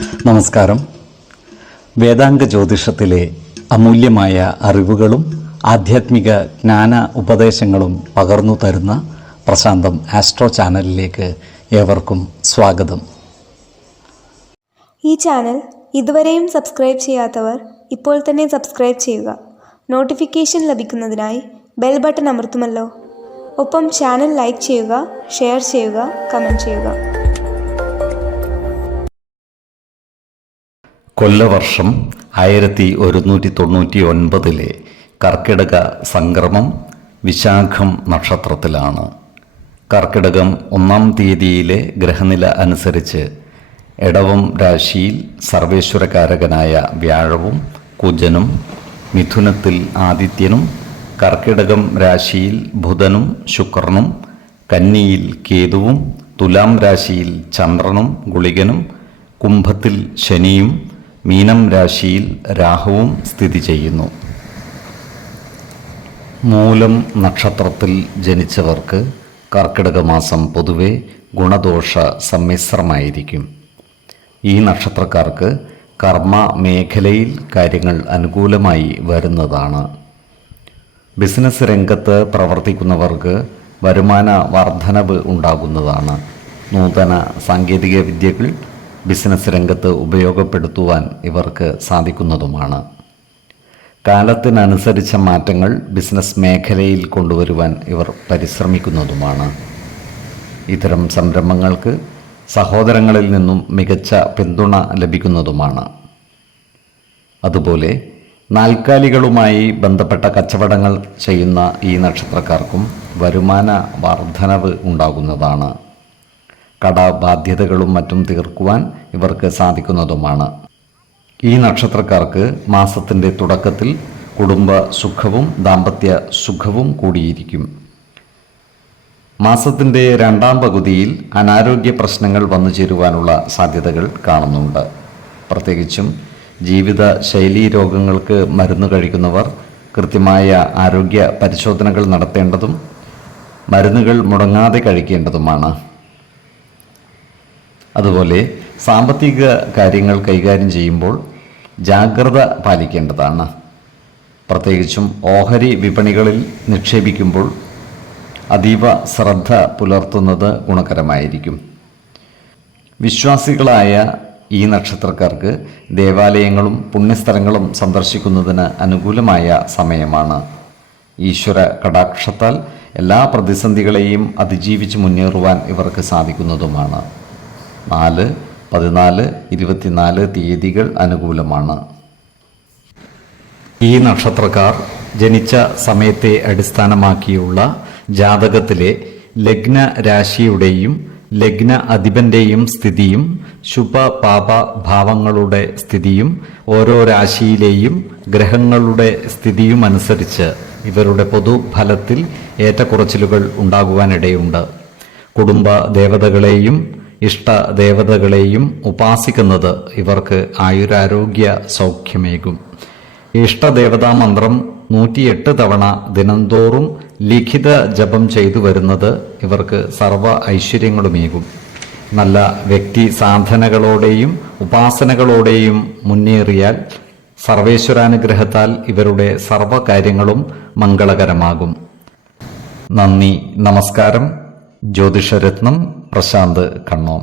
നമസ്കാരം. വേദാംഗ ജ്യോതിഷത്തിലെ അമൂല്യമായ അറിവുകളും ആധ്യാത്മിക ജ്ഞാന ഉപദേശങ്ങളും പകർന്നു തരുന്ന പ്രശാന്തം ആസ്ട്രോ ചാനലിലേക്ക് ഏവർക്കും സ്വാഗതം. ഈ ചാനൽ ഇതുവരെയും സബ്സ്ക്രൈബ് ചെയ്യാത്തവർ ഇപ്പോൾ തന്നെ സബ്സ്ക്രൈബ് ചെയ്യുക. നോട്ടിഫിക്കേഷൻ ലഭിക്കുന്നതിനായി ബെൽ ബട്ടൺ അമർത്തുമല്ലോ. ഒപ്പം ചാനൽ ലൈക്ക് ചെയ്യുക, ഷെയർ ചെയ്യുക, കമൻറ്റ് ചെയ്യുക. കൊല്ലവർഷം 1199 കർക്കിടക സംക്രമം വിശാഖം നക്ഷത്രത്തിലാണ്. കർക്കിടകം 1-ാം തീയതിയിലെ ഗ്രഹനില അനുസരിച്ച് എടവം രാശിയിൽ സർവേശ്വരകാരകനായ വ്യാഴവും കുജനും, മിഥുനത്തിൽ ആദിത്യനും, കർക്കിടകം രാശിയിൽ ബുധനും ശുക്രനും, കന്നിയിൽ കേതുവും, തുലാം രാശിയിൽ ചന്ദ്രനും ഗുളികനും, കുംഭത്തിൽ ശനിയും, മീനം രാശിയിൽ രാഹുവും സ്ഥിതി ചെയ്യുന്നു. മൂലം നക്ഷത്രത്തിൽ ജനിച്ചവർക്ക് കർക്കിടക മാസം പൊതുവെ ഗുണദോഷ സമ്മിശ്രമായിരിക്കും. ഈ നക്ഷത്രക്കാർക്ക് കർമ്മ മേഖലയിൽ കാര്യങ്ങൾ അനുകൂലമായി വരുന്നതാണ്. ബിസിനസ് രംഗത്ത് പ്രവർത്തിക്കുന്നവർക്ക് വരുമാന വർധനവ് ഉണ്ടാകുന്നതാണ്. നൂതന സാങ്കേതിക വിദ്യകൾ ബിസിനസ് രംഗത്ത് ഉപയോഗപ്പെടുത്തുവാൻ ഇവർക്ക് സാധിക്കുന്നതുമാണ്. കാലത്തിനനുസരിച്ച മാറ്റങ്ങൾ ബിസിനസ് മേഖലയിൽ കൊണ്ടുവരുവാൻ ഇവർ പരിശ്രമിക്കുന്നതുമാണ്. ഇത്തരം സംരംഭങ്ങൾക്ക് സഹോദരങ്ങളിൽ നിന്നും മികച്ച പിന്തുണ ലഭിക്കുന്നതുമാണ്. അതുപോലെ നാൽക്കാലികളുമായി ബന്ധപ്പെട്ട കച്ചവടങ്ങൾ ചെയ്യുന്ന ഈ നക്ഷത്രക്കാർക്കും വരുമാന വർധനവ് ഉണ്ടാകുന്നതാണ്. കടബാധ്യതകളും മറ്റും തീർക്കുവാൻ ഇവർക്ക് സാധിക്കുന്നതുമാണ്. ഈ നക്ഷത്രക്കാർക്ക് മാസത്തിൻ്റെ തുടക്കത്തിൽ കുടുംബ സുഖവും ദാമ്പത്യ സുഖവും കൂടിയിരിക്കും. മാസത്തിൻ്റെ 2-ാം പകുതിയിൽ അനാരോഗ്യ പ്രശ്നങ്ങൾ വന്നു ചേരുവാനുള്ള സാധ്യതകൾ കാണുന്നുണ്ട്. പ്രത്യേകിച്ചും ജീവിത ശൈലീ രോഗങ്ങൾക്ക് മരുന്ന് കഴിക്കുന്നവർ കൃത്യമായ ആരോഗ്യ പരിശോധനകൾ നടത്തേണ്ടതും മരുന്നുകൾ മുടങ്ങാതെ കഴിക്കേണ്ടതുമാണ്. അതുപോലെ സാമ്പത്തിക കാര്യങ്ങൾ കൈകാര്യം ചെയ്യുമ്പോൾ ജാഗ്രത പാലിക്കേണ്ടതാണ്. പ്രത്യേകിച്ചും ഓഹരി വിപണികളിൽ നിക്ഷേപിക്കുമ്പോൾ അതീവ ശ്രദ്ധ പുലർത്തുന്നത് ഗുണകരമായിരിക്കും. വിശ്വാസികളായ ഈ നക്ഷത്രക്കാർക്ക് ദേവാലയങ്ങളും പുണ്യസ്ഥലങ്ങളും സന്ദർശിക്കുന്നതിന് അനുകൂലമായ സമയമാണ്. ഈശ്വര കടാക്ഷത്താൽ എല്ലാ പ്രതിസന്ധികളെയും അതിജീവിച്ച് മുന്നേറുവാൻ ഇവർക്ക് സാധിക്കുന്നതുമാണ്. 4, 14, 24 തീയതികൾ അനുകൂലമാണ്. ഈ നക്ഷത്രക്കാർ ജനിച്ച സമയത്തെ അടിസ്ഥാനമാക്കിയുള്ള ജാതകത്തിലെ ലഗ്ന രാശിയുടെയും ലഗ്ന അധിപന്റെയും സ്ഥിതിയും ശുഭ പാപ ഭാവങ്ങളുടെ സ്ഥിതിയും ഓരോ രാശിയിലെയും ഗ്രഹങ്ങളുടെ സ്ഥിതിയും അനുസരിച്ച് ഇവരുടെ പൊതുഫലത്തിൽ ഏറ്റക്കുറച്ചിലുകൾ ഉണ്ടാകുവാനിടയുണ്ട്. കുടുംബ ദേവതകളെയും ഇഷ്ടദേവതകളെയും ഉപാസിക്കുന്നത് ഇവർക്ക് ആയുരാരോഗ്യ സൗഖ്യമേകും. ഇഷ്ടദേവതാ മന്ത്രം 108 തവണ ദിനംതോറും ലിഖിത ജപം ചെയ്തു വരുന്നത് ഇവർക്ക് സർവ ഐശ്വര്യങ്ങളുമേകും. നല്ല വ്യക്തി സാധനകളോടെയും ഉപാസനകളോടെയും മുന്നേറിയാൽ സർവേശ്വരാനുഗ്രഹത്താൽ ഇവരുടെ സർവകാര്യങ്ങളും മംഗളകരമാകും. നന്ദി, നമസ്കാരം. ജ്യോതിഷരത്നം പ്രശാന്ത് കണ്ണോം.